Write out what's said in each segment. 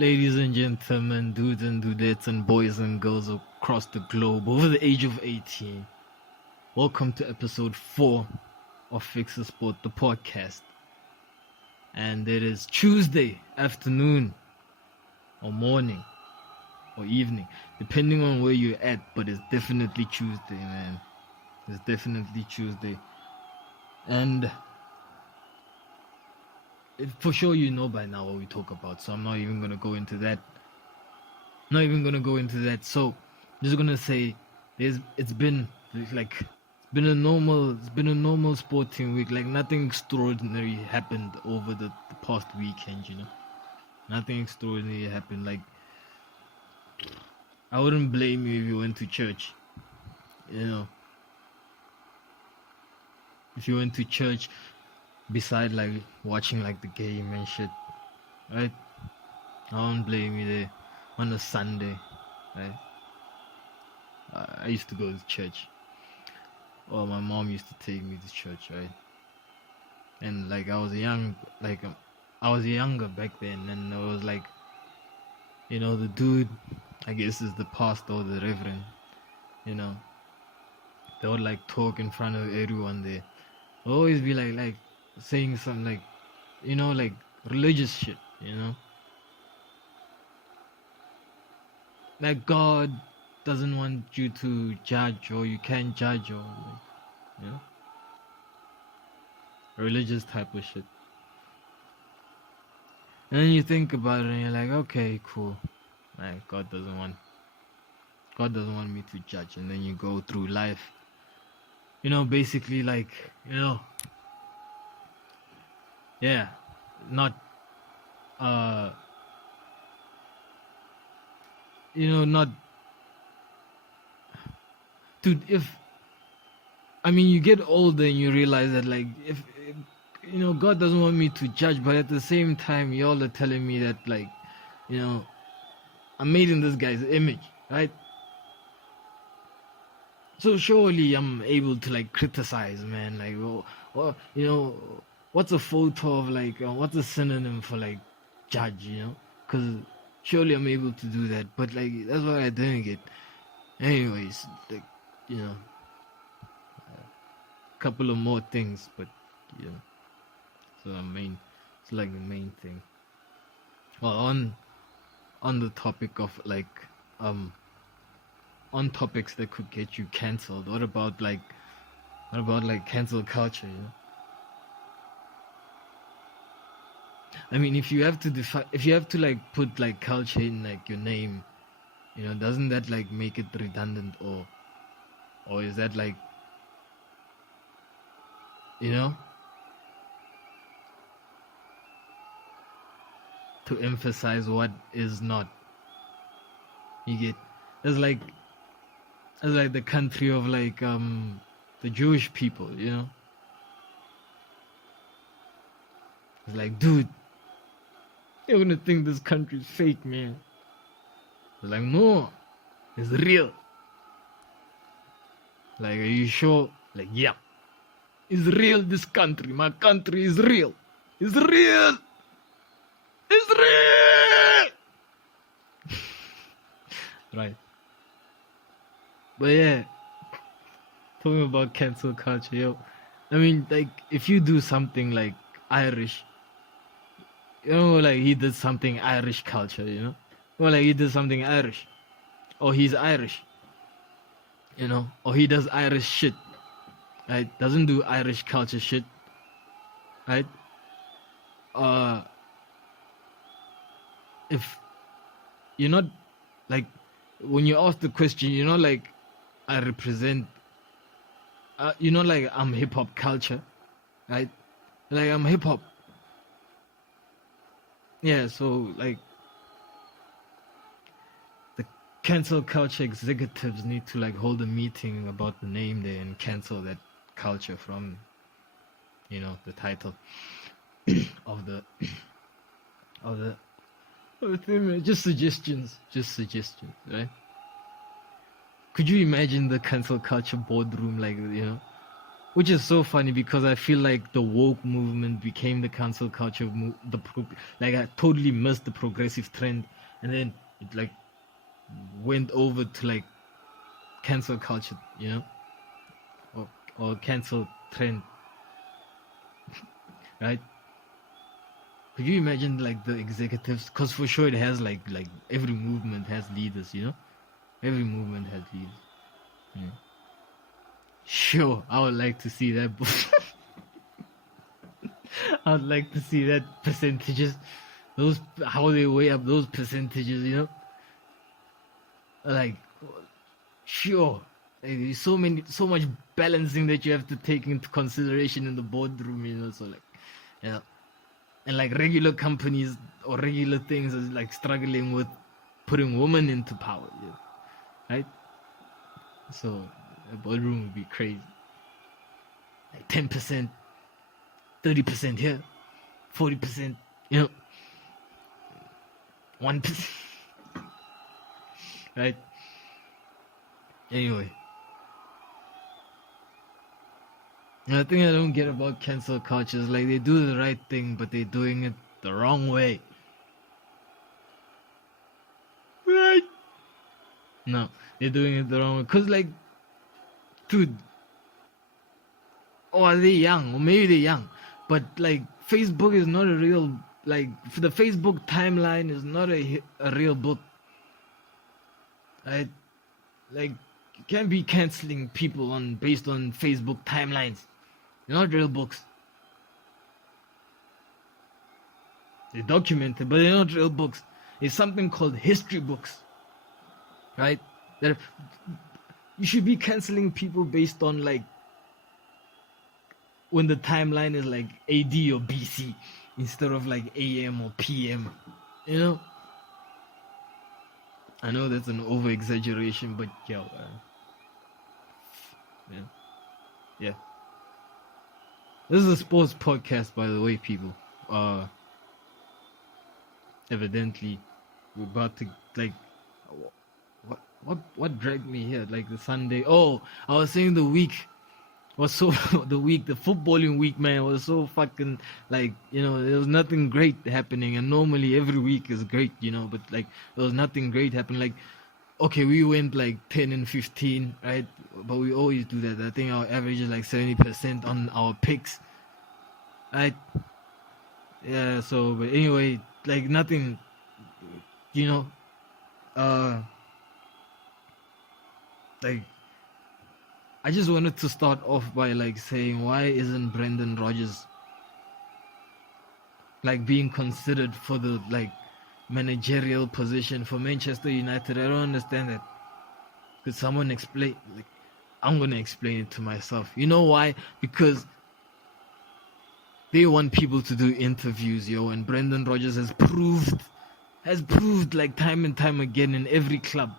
Ladies and gentlemen, dudes and dudettes and boys and girls across the globe over the age of 18, welcome to episode 4 of Fixasport the Podcast. And it is Tuesday afternoon or morning or evening, depending on where you're at, but it's definitely Tuesday, man. It's definitely Tuesday. And for sure you know by now what we talk about, so I'm not even going to go into that. So I'm just going to say it's been a normal sporting week. Like, nothing extraordinary happened over the past weekend, you know. Nothing extraordinary happened. Like, I wouldn't blame you if you went to church, you know. If you went to church beside like watching like the game and shit, right? I won't blame you there on a Sunday, right? I used to go to church, or my mom used to take me to church, right? And like I was younger back then, and it was like, you know, the dude, I guess is the pastor or the reverend, you know, they would like talk in front of everyone there. Always be like saying some like, you know, like religious shit, you know, like God doesn't want you to judge, or you can't judge, or like, you know, religious type of shit. And then you think about it and you're like, okay, cool, like God doesn't want me to judge. And then you go through life, you know, basically like, you know, yeah, not, you know, not, dude, you get older and you realize that, like, if you know, God doesn't want me to judge, but at the same time, y'all are telling me that, like, you know, I'm made in this guy's image, right? So surely I'm able to like criticize, man. Like, well, you know, what's a photo of like, what's a synonym for like judge, you know? Because surely I'm able to do that. But like, that's what I didn't get. Anyways, like, you know, a couple of more things, but you know, it's like the main thing. Well, on the topic of like, on topics that could get you cancelled, what about cancel culture, you know? I mean, if you have to like put like culture in like your name, you know, doesn't that like make it redundant, or is that like, you know, to emphasize what is not? You get, it's like the country of like the Jewish people, you know. It's like, dude, you're gonna think this country's fake, man. It's like, no, it's real. Like, are you sure? Like, yeah, it's real. This country, my country, is real. It's real. It's real. Right. But yeah, talking about cancel culture, yo. I mean, like, if you do something like Irish, you know, like he did something Irish culture, you know, or like he did something Irish, or he's Irish, you know, or he does Irish shit, right? Doesn't do Irish culture shit, right? If you're not like, when you ask the question, you know, like, I represent, you know, like, I'm hip hop culture, right? Like, I'm hip hop. Yeah, so like, the cancel culture executives need to like hold a meeting about the name there and cancel that culture from, you know, the title of the thing. Just suggestions, right? Could you imagine the cancel culture boardroom, like, you know, which is so funny because I feel like the woke movement became the cancel culture. Like I totally missed the progressive trend, and then it like went over to like cancel culture, or cancel trend, right? Could you imagine like the executives? Because for sure it has like every movement has leaders, every movement has leaders. Yeah. Sure, I would like to see that. I would like to see that percentages, those how they weigh up those percentages, like sure. Like, there's so much balancing that you have to take into consideration in the boardroom, so like, yeah. And like regular companies or regular things is like struggling with putting women into power, right? So the boardroom would be crazy. Like 10%, 30% here, 40%, 1%, right? Anyway, the thing I don't get about cancel culture is like they do the right thing, but they're doing it the wrong way. Right? No, they're doing it the wrong way. Cause like, dude, or are they young? Or maybe they're young, but like Facebook is not a real like for the Facebook timeline is not a real book. Right? Like you can't be canceling people based on Facebook timelines. They're not real books. They're documented, but they're not real books. It's something called history books, right? That you should be canceling people based on like when the timeline is like AD or BC instead of like AM or PM. I know that's an over exaggeration, but yeah. This is a sports podcast, by the way, people. Evidently, we're about to like, what dragged me here? Like the Sunday. Oh, I was saying the week was so the footballing week, man, was so fucking like there was nothing great happening, and normally every week is great, but like there was nothing great happening. Like, okay, we went like 10 and 15, right? But we always do that. I think our average is like 70% on our picks, right? Yeah. So, but anyway, like nothing, like. I just wanted to start off by like saying, why isn't Brendan Rodgers like being considered for the like managerial position for Manchester United? I don't understand that. Could someone explain? Like, I'm gonna explain it to myself. You know why? Because they want people to do interviews, and Brendan Rodgers has proved like time and time again in every club.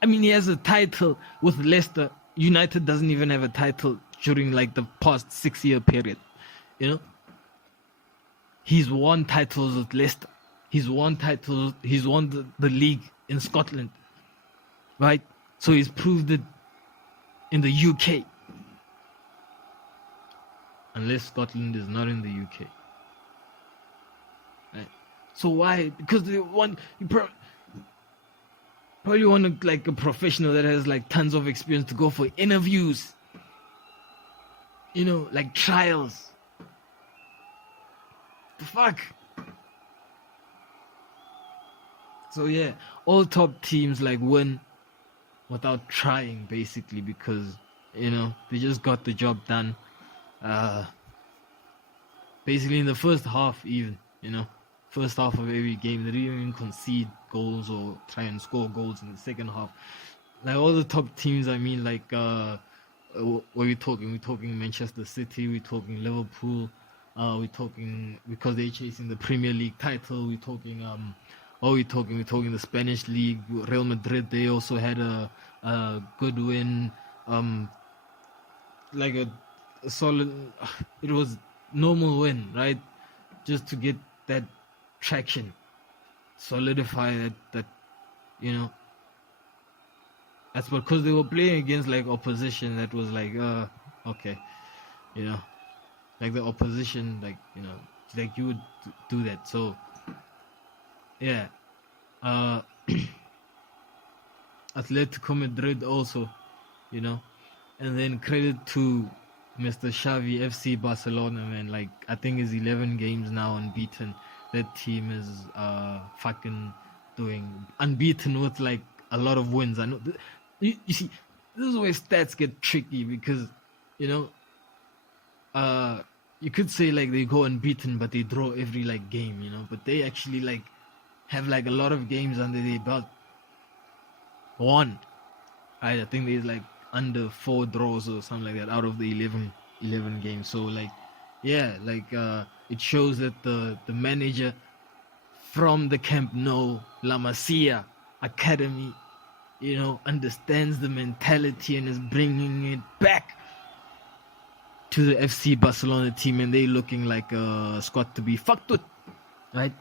I mean, he has a title with Leicester. United doesn't even have a title during like the past 6-year period. He's won titles with Leicester. He's won titles. He's won the league in Scotland, right? So he's proved it in the UK, unless Scotland is not in the UK, right? So why? Because they want probably want like a professional that has like tons of experience to go for interviews, like trials. The fuck. So yeah, all top teams like win without trying, basically, because they just got the job done. Basically in the first half, even first half of every game, they didn't even concede goals or try and score goals in the second half. Like all the top teams, I mean, like what are we talking? We're talking Manchester City, we're talking Liverpool, we're talking, because they're chasing the Premier League title, we're talking we're talking the Spanish League. Real Madrid, they also had a good win, like a solid, it was normal win, right? Just to get that traction, solidify that that's because they were playing against like opposition that was like okay, you know, like the opposition, like, you know, like you would do that. So yeah, uh, Atletico Madrid also, you know, and then credit to Mr. Xavi, FC Barcelona, man. Like, I think it's 11 games now unbeaten. That team is fucking doing unbeaten with like a lot of wins. I know. You see, this is where stats get tricky because, you know, you could say like they go unbeaten, but they draw every like game, you know. But they actually like have like a lot of games under their belt. One, right? I think there's like under 4 draws or something like that out of the 11 games. So like, yeah, like it shows that the manager from the Camp Nou, La Masia Academy, you know, understands the mentality and is bringing it back to the FC Barcelona team, and they looking like a squad to be fucked with, right?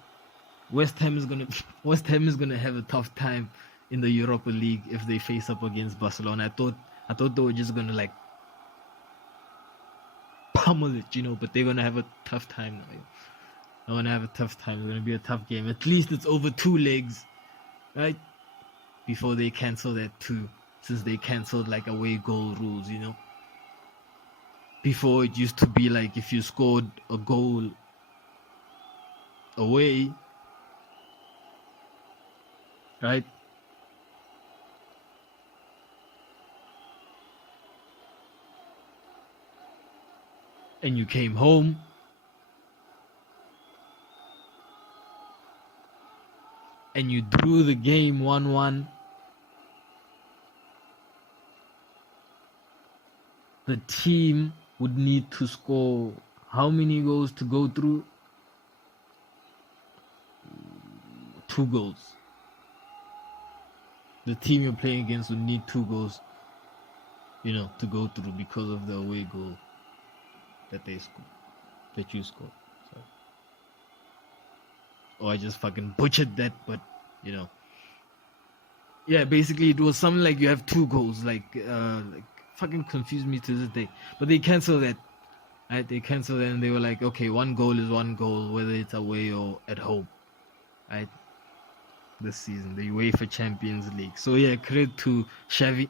West Ham is gonna have a tough time in the Europa League if they face up against Barcelona. I thought they were just gonna like pummel it, you know, but they're gonna have a tough time now. They're gonna have a tough time. It's gonna be a tough game. At least it's over 2 legs, right? Before they cancel that too, since they canceled like away goal rules, you know. Before it used to be like if you scored a goal away, right? And you came home, and you drew the game 1-1, the team would need to score how many goals to go through? 2 goals. The team you're playing against would need 2 goals, you know, to go through because of the away goal that they scored, that you scored. Sorry. Oh, I just fucking butchered that, but you know. Yeah, basically it was something like you have 2 goals, like fucking confused me to this day. But they canceled that. Right? They canceled it and they were like, okay, 1 goal is 1 goal, whether it's away or at home. Right? This season, the UEFA Champions League. So yeah, credit to Xavi,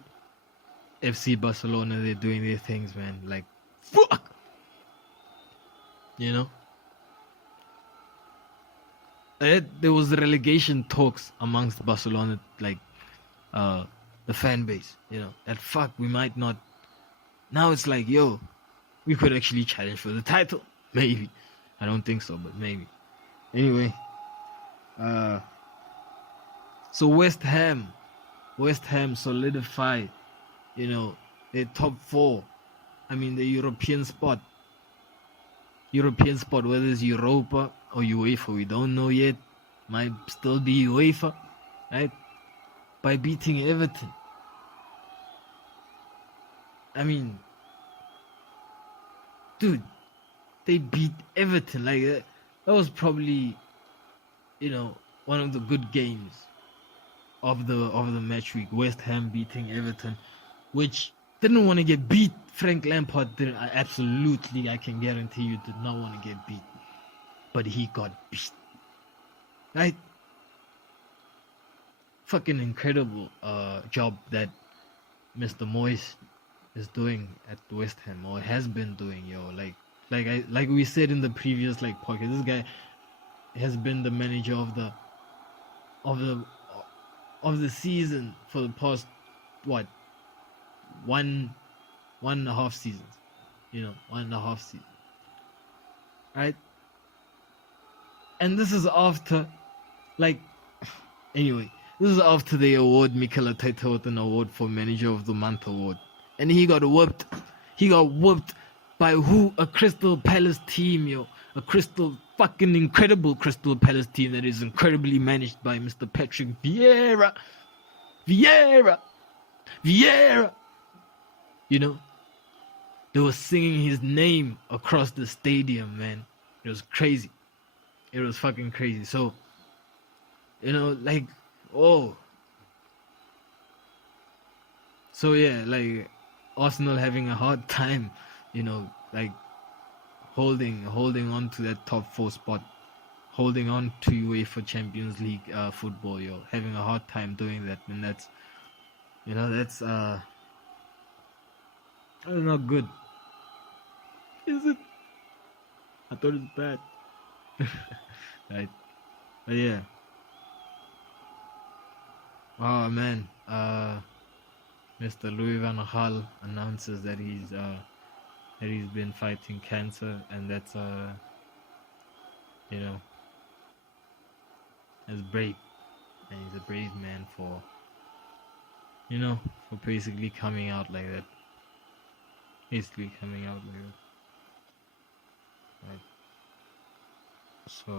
FC Barcelona. They're doing their things, man. Like, fuck! You know? There was relegation talks amongst Barcelona, like, the fan base, you know, that fuck, we might not. Now it's like, yo, we could actually challenge for the title. Maybe. I don't think so, but maybe. Anyway, so West Ham solidified, you know, their top 4. I mean, the European spot, whether it's Europa or UEFA, we don't know yet. Might still be UEFA, right? By beating Everton. I mean, dude, they beat Everton. Like, that was probably, you know, one of the good games of the match week. West Ham beating Everton, which didn't want to get beat. Frank Lampard didn't. I can guarantee you, did not want to get beat. But he got beat. Right? Fucking incredible job that Mr. Moyes is doing at West Ham, or has been doing, yo. Like we said in the previous like podcast, this guy has been the manager of the season for the past one and a half seasons, you know, 1.5 seasons, right? And this is after, like, anyway, this is after they award Mikel Arteta with an award for Manager of the Month award, and he got whooped. He got whooped by who? A Crystal Palace team, yo, a fucking incredible Crystal Palace team that is incredibly managed by Mr. Patrick Vieira. You know, they were singing his name across the stadium, man. It was crazy. It was fucking crazy. So, you know, like, oh. So yeah, like, Arsenal having a hard time, you know, like holding on to that top 4 spot, holding on to UEFA Champions League football, yo, having a hard time doing that, and that's not good. Is it? I thought it's bad. Right. But yeah. Oh man. Mr. Louis van Gaal announces that he's been fighting cancer, and that's that's brave. And he's a brave man for basically coming out like that. Right. So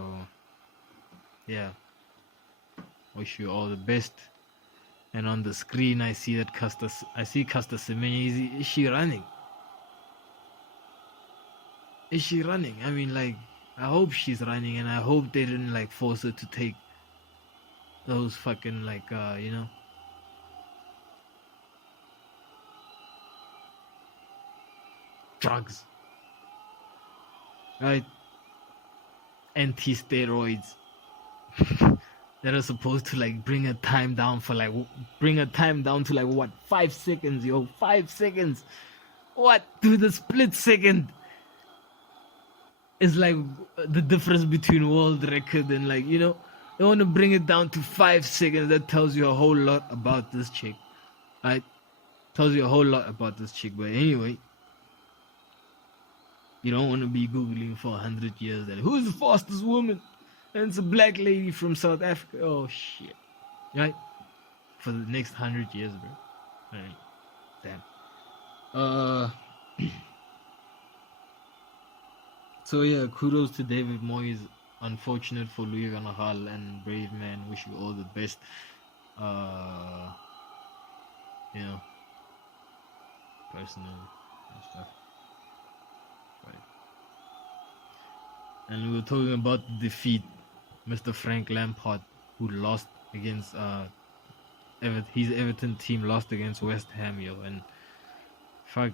yeah, wish you all the best. And on the screen I see Caster Semenya. Is she running? I mean, like, I hope she's running, and I hope they didn't like force her to take those fucking like drugs, right? Anti-steroids that are supposed to like bring a time down to like what, 5 seconds, yo. 5 seconds. What? Do the split second is like the difference between world record and like, they want to bring it down to 5 seconds. That tells you a whole lot about this chick, right? But anyway, you don't want to be Googling for 100 years that who's the fastest woman? And it's a black lady from South Africa. Oh shit. Right? For the next 100 years, bro. Alright. Damn. So yeah, kudos to David Moyes. Unfortunate for Louis van Gaal, and brave man. Wish you all the best. Personal and stuff. Right. And we were talking about the defeat. Mr. Frank Lampard, who lost against his Everton team, lost against West Ham, yo, and fuck,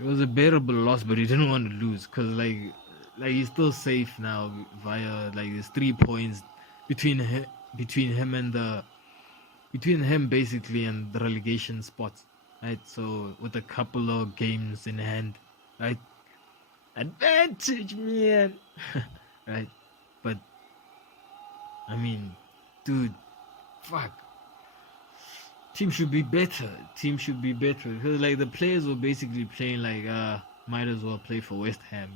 it was a bearable loss, but he didn't want to lose, cause like he's still safe now via like there's 3 points between him basically and the relegation spots, right? So with a couple of games in hand, right? Advantage, man. Right? But I mean, dude, fuck. Team should be better. Because like the players were basically playing like might as well play for West Ham,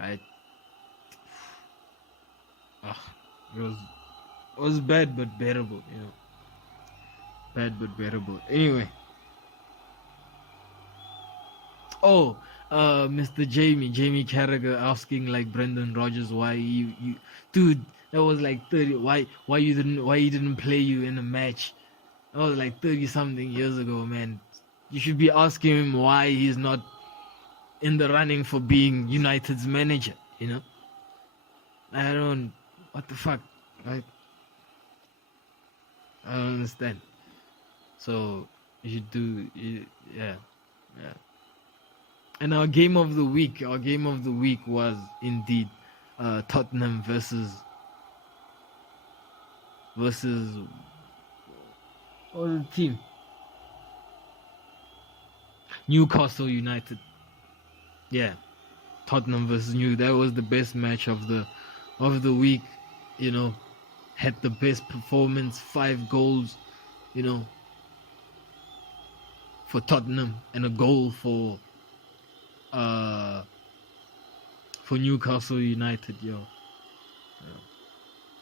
right? It was bad but bearable, Anyway. Oh, Mr. Jamie Carragher asking like Brendan Rodgers why you dude, that was like 30, why he didn't play you in a match. That was like 30 something years ago, man. You should be asking him why he's not in the running for being United's manager, what the fuck, right? I don't understand. So you should do, yeah. And our game of the week was indeed Tottenham versus what was the team? Newcastle United. Yeah, Tottenham versus That was the best match of the week. Had the best performance, 5 goals, for Tottenham, and a goal for Newcastle United,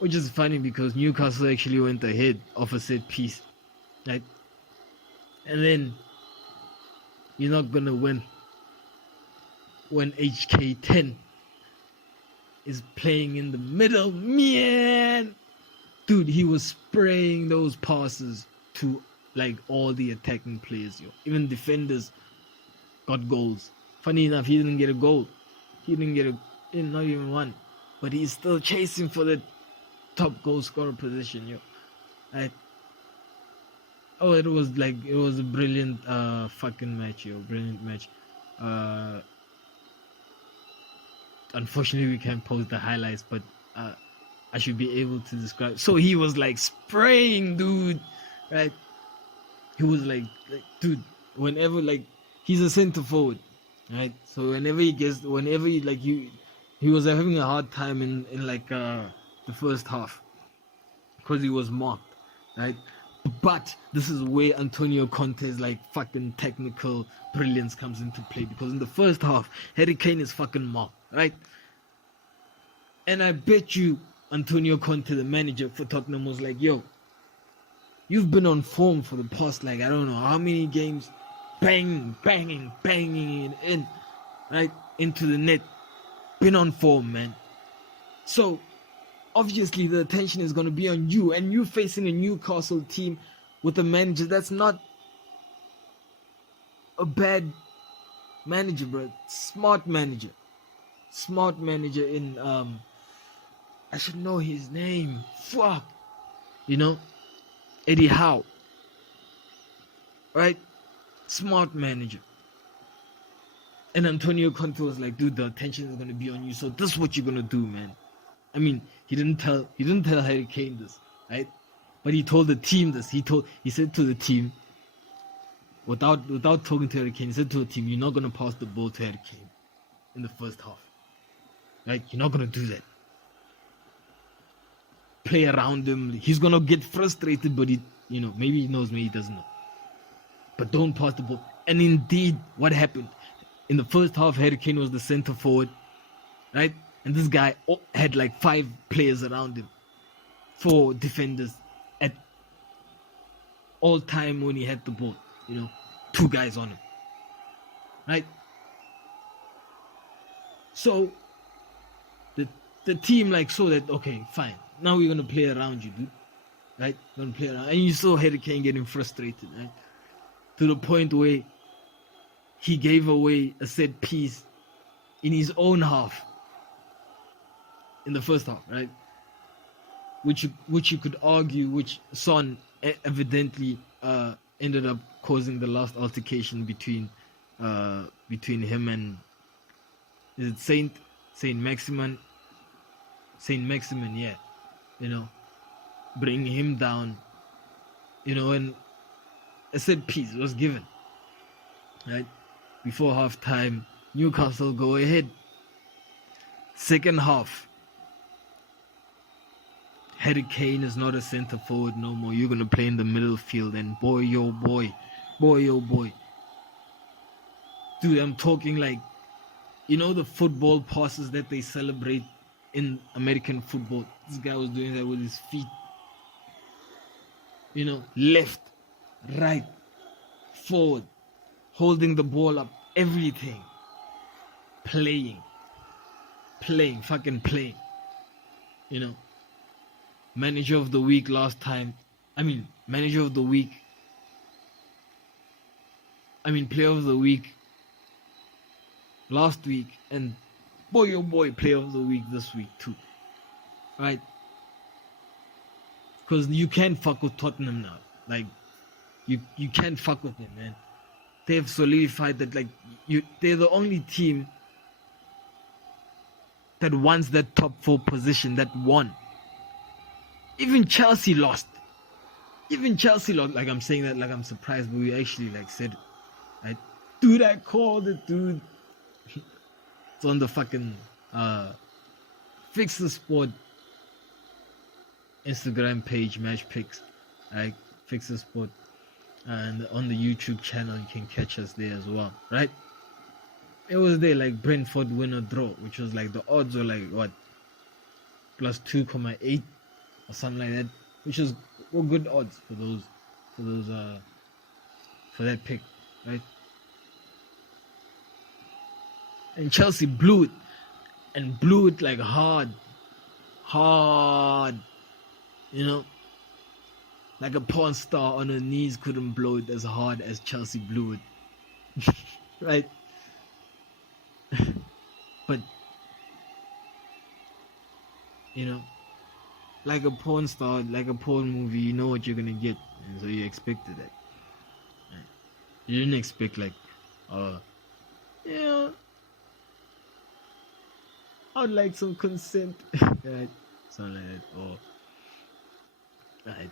which is funny because Newcastle actually went ahead of a set piece, right? And then you're not gonna win when HK10 is playing in the middle, man. Dude, he was spraying those passes to like all the attacking players, even defenders got goals. Funny enough, he didn't get a goal. He didn't get not even one. But he's still chasing for the top goal scorer position, Right? Oh, it was a brilliant fucking match, brilliant match. Unfortunately, we can't post the highlights, but I should be able to describe. So he was like spraying, dude, right? He was like dude, whenever he's a center forward, right? So whenever he was having a hard time in the first half because he was marked, right? But this is where Antonio Conte's fucking technical brilliance comes into play, because in the first half, Harry Kane is fucking marked, right? And I bet you Antonio Conte, the manager for Tottenham, was like, yo, you've been on form for the past, I don't know how many games, banging it in, right, into the net. Been on form, man. So, obviously, the attention is going to be on you, and you facing a Newcastle team with a manager that's not a bad manager, bro. Smart manager in, I should know his name. Fuck. Eddie Howe. Right? Smart manager. And Antonio Conte was like, dude, the attention is going to be on you, so this is what you're going to do, man. I mean, he didn't tell Harry Kane this, right? But he told the team this. He said to the team, without talking to Harry Kane, he said to the team, you're not going to pass the ball to Harry Kane in the first half. Right? You're not going to do that. Play around him. He's going to get frustrated, but maybe he knows, maybe he doesn't know. But don't pass the ball. And indeed, what happened? In the first half, Harry Kane was the center forward, right? And this guy had 5 players around him, 4 defenders at all time when he had the ball, 2 guys on him, right? So the team saw that, okay, fine, now we're gonna play around you, dude, right? Gonna play around, and you saw Harry Kane getting frustrated, right? To the point where he gave away a set piece in his own half. In the first half, right? Which you could argue, which Son evidently ended up causing the last altercation between him and, is it Saint Maximin, yeah, bringing him down, and a set piece was given, right? Before half time, Newcastle go ahead. Second half, Harry Kane is not a centre forward no more. You're going to play in the middle field, and boy, oh boy. Dude, I'm talking the football passes that they celebrate in American football. This guy was doing that with his feet. Left, right, forward, holding the ball up, everything. Playing, fucking playing. Manager of the week last time. Manager of the week. Player of the week last week, and boy oh boy, player of the week this week too. Right? Because you can't fuck with Tottenham now. You can't fuck with them, man. They've solidified that they're the only team that wants that top 4 position, that won. Even Chelsea lost. I'm saying that I'm surprised, but we actually said it. Right? Dude, I called it, dude. It's on the fucking Fixasport Instagram page, match picks. Right? Fixasport. And on the YouTube channel, you can catch us there as well. Right? It was there Brentford win or draw, which was the odds were what? Plus 2.8 or something like that, which were good odds for that pick, right? And Chelsea blew it hard, like a porn star on her knees couldn't blow it as hard as Chelsea blew it. Right? But like a porn star, like a porn movie, you know what you're gonna get, and so you expected that. Right? You didn't expect Yeah, I'd like some consent. Right? Something like that. Or, right.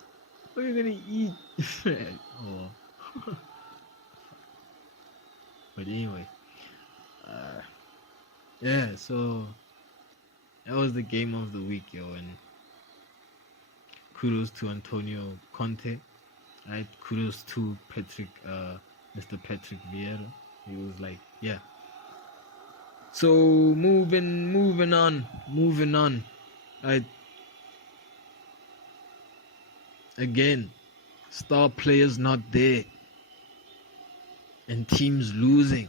What are you gonna eat? Right? Or, but anyway, yeah. So that was the game of the week, yo, and kudos to Antonio Conte. Right? Kudos to Mr. Patrick Vieira. He was like, yeah. So moving on. Right? Again, star players not there, and teams losing.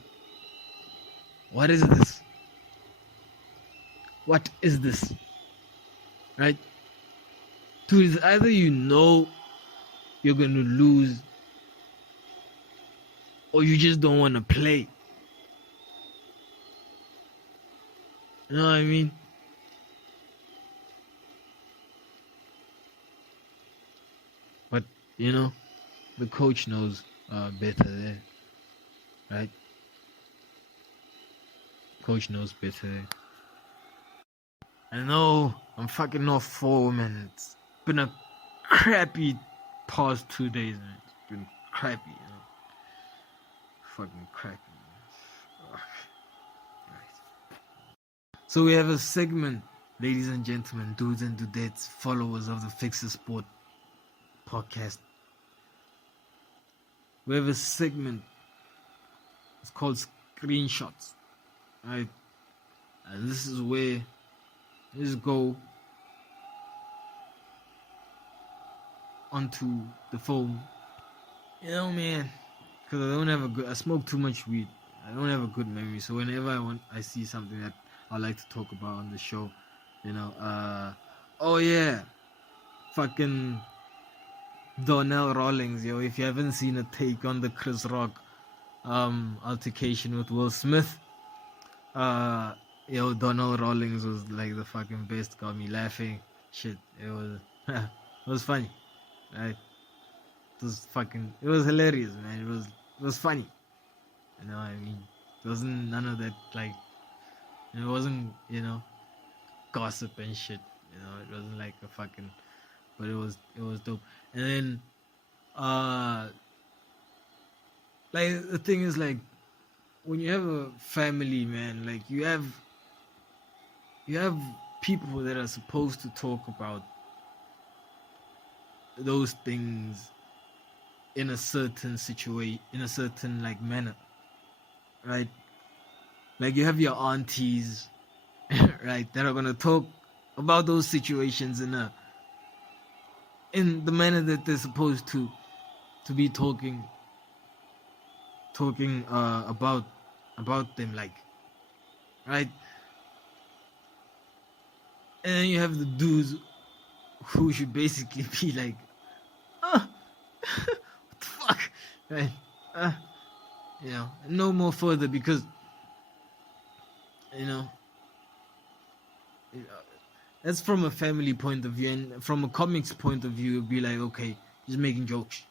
What is this? What is this? Right? Dude, it's either you know you're gonna lose, or you just don't want to play. You know what I mean? But the coach knows better there, right? Coach knows better there. I know I'm fucking off form, and it's been a crappy past 2 days, man. It's been crappy, fucking crappy. Ugh. Right. So we have a segment, ladies and gentlemen, dudes and dudettes, followers of the Fixasport Podcast. We have a segment. It's called Screenshots, right? And this is where let's go onto the phone. Man, because I smoke too much weed. I don't have a good memory. So whenever I see something that I like to talk about on the show, oh yeah, fucking Donnell Rawlings, yo. If you haven't seen a take on the Chris Rock altercation with Will Smith, Donnell Rawlings was like the fucking best. Got me laughing. Shit, it was funny, right? It was hilarious, man. It was funny. I mean, it wasn't none of that, like, it wasn't, gossip and shit. It wasn't like a fucking, but it was dope. And then, like, the thing is, like, when you have a family, man, like, you have people that are supposed to talk about those things in a certain situation, in a certain, like, manner, right? Like, you have your aunties, right, that are gonna talk about those situations in the manner that they're supposed to be talking about them, like, right? And then you have the dudes who should basically be like, what the fuck, right? No more further, because that's from a family point of view, and from a comics point of view, it'd be like, okay, just making jokes,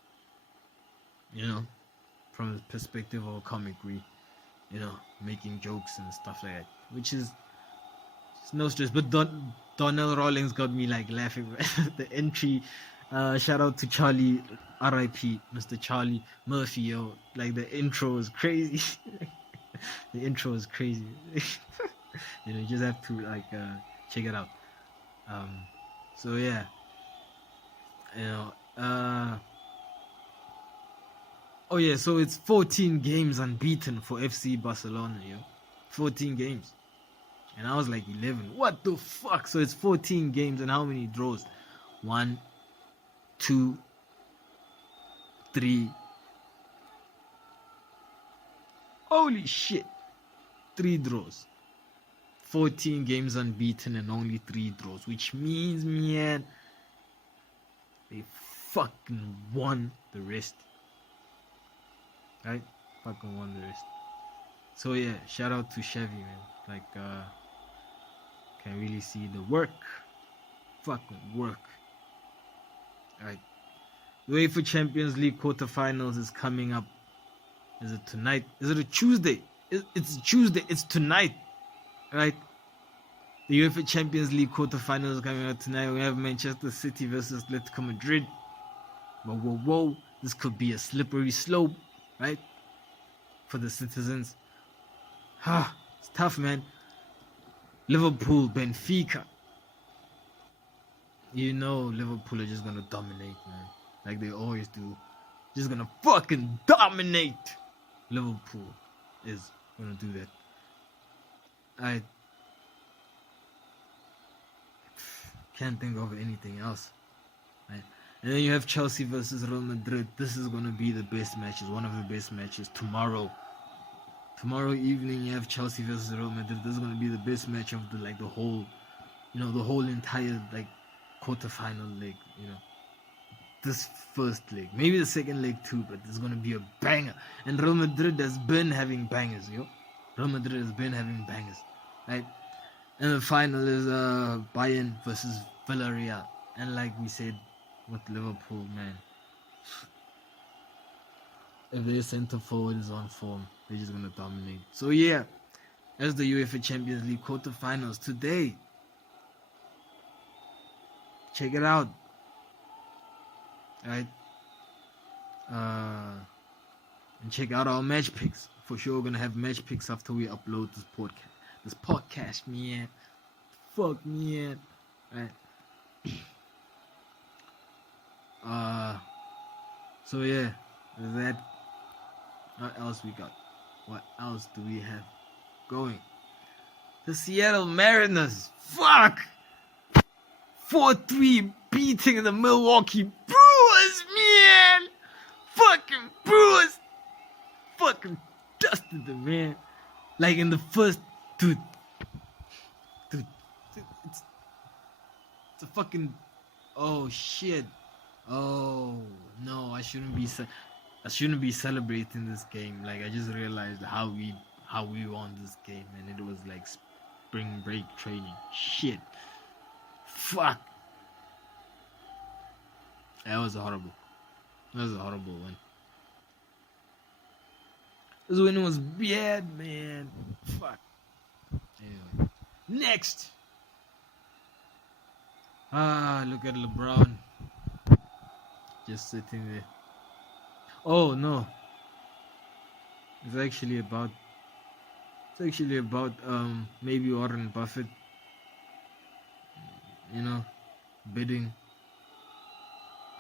from the perspective of a comic read, making jokes and stuff like that, which is no stress. But Donnell Rawlings got me like laughing. The entry, shout out to Charlie, R.I.P. Mr. Charlie Murphy, yo. Like, the intro is crazy. The intro is crazy. You just have to like check it out. So yeah, oh yeah, so it's 14 games unbeaten for FC Barcelona, yo. 14 games. And I was like 11. What the fuck? So it's 14 games, and how many draws? 1, 2, 3. Holy shit. 3 draws. 14 games unbeaten and only 3 draws, which means, man, they fucking won the rest. Right? Fucking won the rest. So yeah, shout out to Chevy, man. Like, can really see the work. Fucking work. Alright. The UEFA Champions League quarterfinals is coming up. Is it tonight? Is it a Tuesday? It's Tuesday. It's tonight, right? The UEFA Champions League quarterfinals coming out tonight. We have Manchester City versus Atletico Madrid. Whoa. This could be a slippery slope, right? For the citizens. It's tough, man. Liverpool, Benfica. You know Liverpool are just gonna dominate, man. Like they always do. Just gonna fucking dominate. Liverpool is gonna do that. I can't think of anything else. Right? And then you have Chelsea versus Real Madrid. This is gonna be the best matches, one of the best matches tomorrow. Tomorrow evening you have Chelsea versus Real Madrid. This is gonna be the best match of the whole, the whole entire quarterfinal leg. This first leg, maybe the second leg too, but this is gonna be a banger. And Real Madrid has been having bangers, Real Madrid has been having bangers, right? And the final is Bayern versus Villarreal. And like we said with Liverpool, man, if their centre forward is on form, they're just gonna dominate. So yeah, as the UEFA Champions League quarterfinals today, check it out, right? And check out our match picks. For sure, we're gonna have match picks after we upload this podcast, man. Fuck, man. Right. So yeah, that. What else we got? What else do we have going? The Seattle Mariners. Fuck. 4-3 beating the Milwaukee Brewers, man. Fucking Brewers. Fucking dusted them, man. Like in the first, dude, it's a fucking, oh shit, oh no, I shouldn't be celebrating this game. Like I just realized how we won this game, and it was like spring break training. Shit, fuck, that was horrible. That was a horrible one. This win was bad, man. Fuck. Anyway, next. Look at LeBron. Just sitting there. Oh no. It's actually about maybe Warren Buffett.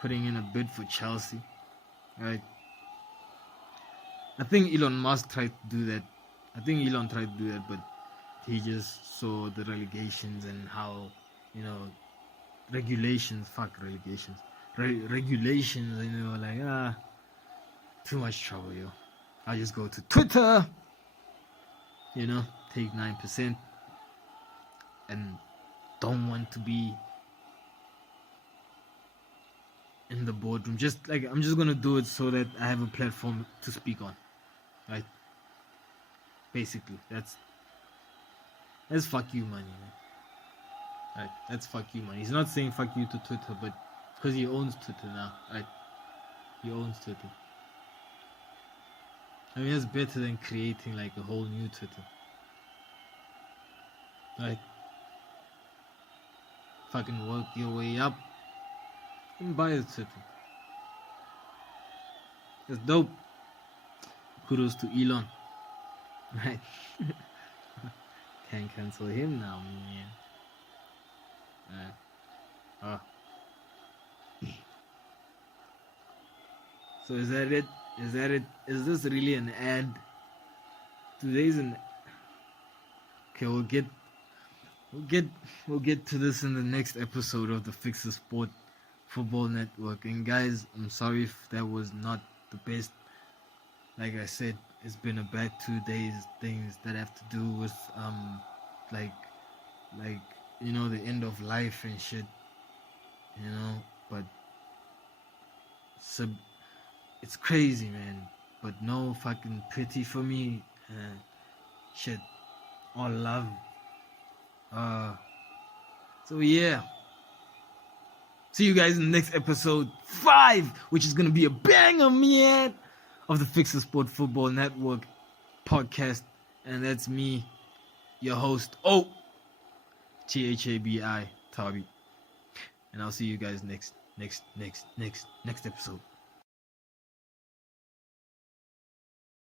Putting in a bid for Chelsea. Right. I think Elon Musk tried to do that. But he just saw the relegations and how, regulations, regulations, like, too much trouble, yo. I'll just go to Twitter, take 9% and don't want to be in the boardroom. Just like, I'm just gonna do it so that I have a platform to speak on. Right? Basically, that's fuck you money, man. Right? That's fuck you money. He's not saying fuck you to Twitter, but because he owns Twitter now, right? He owns Twitter. I mean, that's better than creating like a whole new Twitter. Right? Fucking work your way up and buy a Twitter. That's dope. Kudos to Elon. Right? Can't cancel him now, man. So is that it? Is this really an ad? Today's an. Okay, we'll get to this in the next episode of the Fixasport Football Network. And guys, I'm sorry if that was not the best. Like I said, it's been a bad 2 days. Things that have to do with like the end of life and shit. But it's crazy, man. But no fucking pity for me. Shit, all love. So yeah. See you guys in the next episode 5, which is gonna be a banger, man, of the Fixasport Football Network podcast. And that's me, your host, Thabi, Tabi. And I'll see you guys next episode.